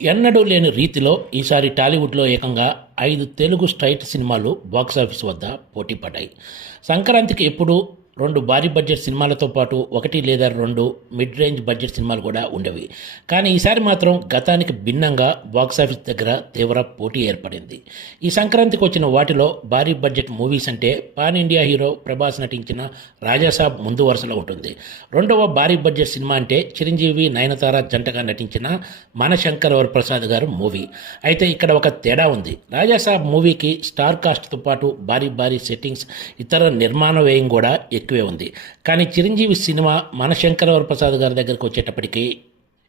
ఎన్నడూ లేని రీతిలో ఈసారి టాలీవుడ్లో ఏకంగా 5 తెలుగు స్ట్రైట్ సినిమాలు బాక్సాఫీస్ వద్ద పోటీ పడ్డాయి. సంక్రాంతికి ఎప్పుడూ 2 భారీ బడ్జెట్ సినిమాలతో పాటు 1 లేదా 2 మిడ్ రేంజ్ బడ్జెట్ సినిమాలు కూడా ఉండేవి. కానీ ఈసారి మాత్రం గతానికి భిన్నంగా బాక్సాఫీస్ దగ్గర తీవ్ర పోటీ ఏర్పడింది. ఈ సంక్రాంతికి వచ్చిన వాటిలో భారీ బడ్జెట్ మూవీస్ అంటే పాన్ ఇండియా హీరో ప్రభాస్ నటించిన రాజాసాబ్ ముందు వరుసలో ఉంటుంది. రెండవ భారీ బడ్జెట్ సినిమా అంటే చిరంజీవి నయనతార జంటగా నటించిన మనశంకర్ వరప్రసాద్ గారు మూవీ. అయితే ఇక్కడ ఒక తేడా ఉంది. రాజాసాబ్ మూవీకి స్టార్ కాస్ట్తో పాటు భారీ సెట్టింగ్స్, ఇతర నిర్మాణ వ్యయం కూడా ఎక్కువే ఉంది. కానీ చిరంజీవి సినిమా మనశంకర్ వరప్రసాద్ గారి దగ్గరికి వచ్చేటప్పటికి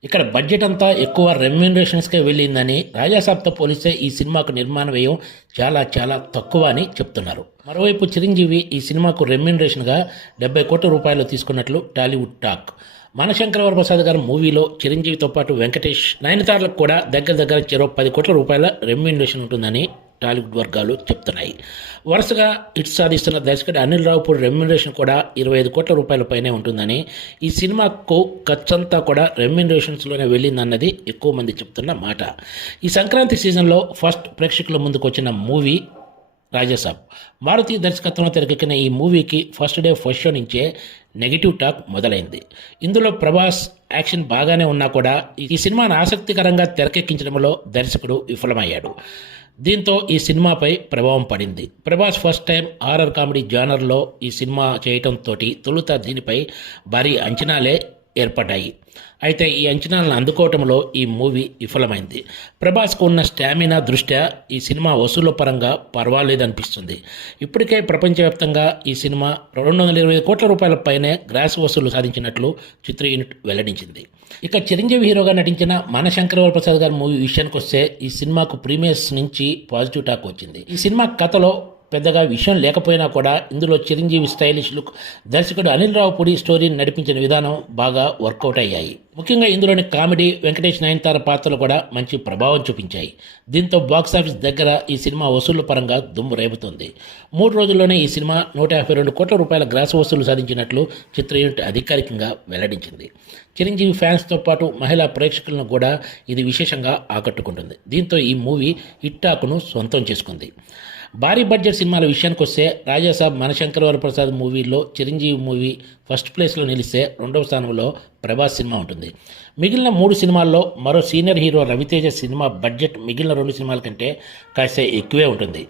ఇక్కడ బడ్జెట్ అంతా ఎక్కువ రెమ్యూనరేషన్స్కే వెళ్ళిందని, రాజాసాబ్తో పోలిస్తే ఈ సినిమాకు నిర్మాణ వ్యయం చాలా తక్కువ అని చెప్తున్నారు. మరోవైపు చిరంజీవి ఈ సినిమాకు రెమ్యూనరేషన్గా 70 కోట్ల రూపాయలు తీసుకున్నట్లు టాలీవుడ్ టాక్. మనశంకర్ వరప్రసాద్ గారి మూవీలో చిరంజీవితో పాటు వెంకటేష్, నయనతారలకు కూడా దగ్గర చెరో 10 కోట్ల రూపాయల రెమ్యూనరేషన్ ఉంటుందని టాలీవుడ్ వర్గాలు చెప్తున్నాయి. వరుసగా హిట్ సాధిస్తున్న దర్శకుడు అనిల్ రావుపూడి రెమ్యూనరేషన్ కూడా 25 కోట్ల రూపాయల పైనే ఉంటుందని, ఈ సినిమాకు ఖర్చంతా కూడా రెమ్యూనరేషన్స్లోనే వెళ్ళిందన్నది ఎక్కువ మంది చెప్తున్న మాట. ఈ సంక్రాంతి సీజన్లో ఫస్ట్ ప్రేక్షకుల ముందుకు వచ్చిన మూవీ రాజాసాబ్. మారుతి దర్శకత్వంలో తెరకెక్కిన ఈ మూవీకి ఫస్ట్ షో నుంచే నెగిటివ్ టాక్ మొదలైంది. ఇందులో ప్రభాస్ యాక్షన్ బాగానే ఉన్నా కూడా ఈ సినిమాను ఆసక్తికరంగా తెరకెక్కించడంలో దర్శకుడు విఫలమయ్యాడు. దీంతో ఈ సినిమాపై ప్రభావం పడింది. Prabhas first time horror comedy జానర్లో ఈ సినిమా చేయటంతో తొలుత దీనిపై భారీ అంచనాలే ఏర్పడ్డాయి. అయితే ఈ అంచనాలను అందుకోవటంలో ఈ మూవీ విఫలమైంది. ప్రభాస్కు ఉన్న స్టామినా దృష్ట్యా ఈ సినిమా వసూళ్ల పరంగా పర్వాలేదనిపిస్తుంది. ఇప్పటికే ప్రపంచవ్యాప్తంగా ఈ సినిమా 220 కోట్ల రూపాయల పైనే గ్రాస్ వసూలు సాధించినట్లు చిత్ర యూనిట్ వెల్లడించింది. ఇక చిరంజీవి హీరోగా నటించిన మనశంకర్ వరప్రసాద్ గారి మూవీ విషయానికి వస్తే ఈ సినిమాకు ప్రీమియర్స్ నుంచి పాజిటివ్ టాక్ వచ్చింది. ఈ సినిమా కథలో పెద్దగా విషయం లేకపోయినా కూడా ఇందులో చిరంజీవి స్టైలిష్ లుక్, దర్శకుడు అనిల్ రావుపూడి స్టోరీని నడిపించిన విధానం బాగా వర్కౌట్ అయ్యాయి. ముఖ్యంగా ఇందులోని కామెడీ, వెంకటేష్, నయనతార పాత్రలు కూడా మంచి ప్రభావం చూపించాయి. దీంతో బాక్సాఫీస్ దగ్గర ఈ సినిమా వసూళ్ల పరంగా దుమ్ము రేపుతుంది. 3 రోజుల్లోనే ఈ సినిమా 152 కోట్ల రూపాయల గ్రాస్ వసూలు సాధించినట్లు చిత్ర యూనిట్ అధికారికంగా వెల్లడించింది. చిరంజీవి ఫ్యాన్స్తో పాటు మహిళా ప్రేక్షకులను కూడా ఇది విశేషంగా ఆకట్టుకుంటుంది. దీంతో ఈ మూవీ హిట్ టాక్ను సొంతం చేసుకుంది. భారీ బడ్జెట్ సినిమాల విషయానికి వస్తే రాజాసాబ్, మనశంకర్ వరప్రసాద్ మూవీలో చిరంజీవి మూవీ ఫస్ట్ ప్లేస్లో నిలిస్తే రెండవ స్థానంలో ప్రభాస్ సినిమా ఉంటుంది. మిగిలిన 3 సినిమాల్లో మరో senior hero Raviteja cinema budget మిగిలిన 2 సినిమాల కంటే కాస్త ఎక్కువే ఉంటుంది.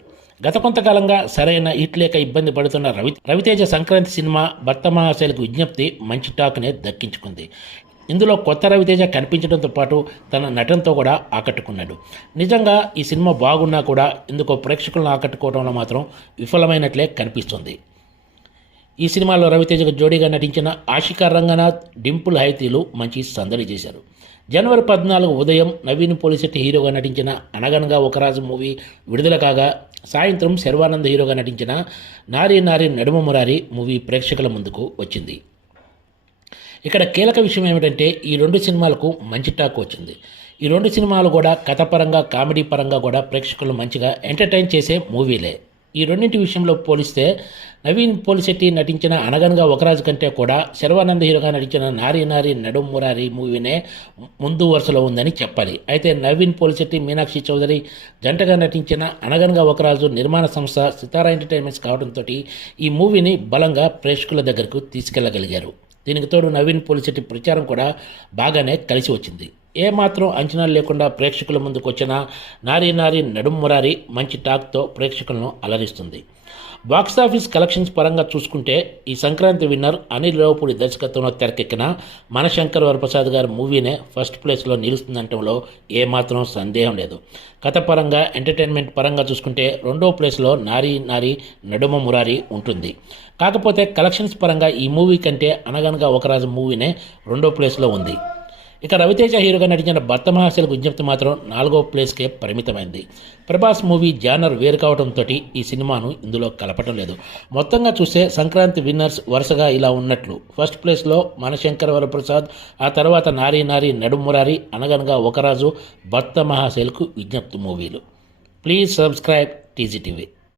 గత కొంతకాలంగా సరైన హిట్ లేక ఇబ్బంది పడుతున్న రవితేజ సంక్రాంతి సినిమా భర్త మహాశైలకు విజ్ఞప్తి మంచి టాక్నే దక్కించుకుంది. ఇందులో కొత్త రవితేజ కనిపించడంతో పాటు తన నటనతో కూడా ఆకట్టుకున్నాడు. నిజంగా ఈ సినిమా బాగున్నా కూడా ఇందుకు ప్రేక్షకులను ఆకట్టుకోవడంలో మాత్రం విఫలమైనట్లే కనిపిస్తుంది. ఈ సినిమాలో రవితేజకు జోడీగా నటించిన ఆషికా రంగనాథ్, డింపుల్ హైతీలు మంచి సందడి చేశారు. జనవరి 14 ఉదయం నవీన్ పోలిశెట్టి హీరోగా నటించిన అనగనగా ఒక రాజు మూవీ విడుదల కాగా, సాయంత్రం శర్వానంద్ హీరోగా నటించిన నారీ నడుమ మురారి మూవీ ప్రేక్షకుల ముందుకు వచ్చింది. ఇక్కడ కీలక విషయం ఏమిటంటే ఈ 2 సినిమాలకు మంచి టాక్ వచ్చింది. ఈ 2 సినిమాలు కూడా కథపరంగా, కామెడీ పరంగా కూడా ప్రేక్షకులను మంచిగా ఎంటర్టైన్ చేసే మూవీలే. ఈ రెండింటి విషయంలో పోలిస్తే నవీన్ పోలిశెట్టి నటించిన అనగనగా ఒకరాజు కంటే కూడా శర్వానంద్ హీరోగా నటించిన నారీ నడుమ మురారి మూవీనే ముందు వరుసలో ఉందని చెప్పాలి. అయితే నవీన్ పోలిశెట్టి, మీనాక్షి చౌదరి జంటగా నటించిన అనగనగా ఒకరాజు నిర్మాణ సంస్థ సితారా ఎంటర్టైన్మెంట్స్ కావడంతో ఈ మూవీని బలంగా ప్రేక్షకుల దగ్గరకు తీసుకెళ్లగలిగారు. దీనికి తోడు నవీన్ పోలిశెట్టి ప్రచారం కూడా బాగానే కలిసి వచ్చింది. ఏమాత్రం అంచనాలు లేకుండా ప్రేక్షకుల ముందుకు వచ్చిన నారీ నడుమ మురారి మంచి టాక్తో ప్రేక్షకులను అలరిస్తుంది. బాక్సాఫీస్ కలెక్షన్స్ పరంగా చూసుకుంటే ఈ సంక్రాంతి విన్నర్ అనిల్ రావుపూడి దర్శకత్వంలో తెరకెక్కిన మనశంకర్ వరప్రసాద్ గారి మూవీనే ఫస్ట్ ప్లేస్లో నిలుస్తుందంటంలో ఏమాత్రం సందేహం లేదు. కథ పరంగా, ఎంటర్టైన్మెంట్ పరంగా చూసుకుంటే రెండో ప్లేస్లో నారీ నడుమ మురారి ఉంటుంది. కాకపోతే కలెక్షన్స్ పరంగా ఈ మూవీ కంటే అనగనగా ఒకరాజు మూవీనే రెండో ప్లేస్లో ఉంది. ఇక రవితేజ హీరోగా నటించిన భర్త మహాశైలకు విజ్ఞప్తి మాత్రం 4వ ప్లేస్కే పరిమితమైంది. ప్రభాస్ మూవీ జానర్ వేరు కావడంతో ఈ సినిమాను ఇందులో కలపటం లేదు. మొత్తంగా చూస్తే సంక్రాంతి విన్నర్స్ వరుసగా ఇలా ఉన్నట్లు: ఫస్ట్ ప్లేస్లో మనశంకర్ వరప్రసాద్, ఆ తర్వాత నారీ నడుమ మురారి, అనగనగా ఒకరాజు, భర్త మహాశైలకు విజ్ఞప్తి మూవీలు. Please subscribe TGTV.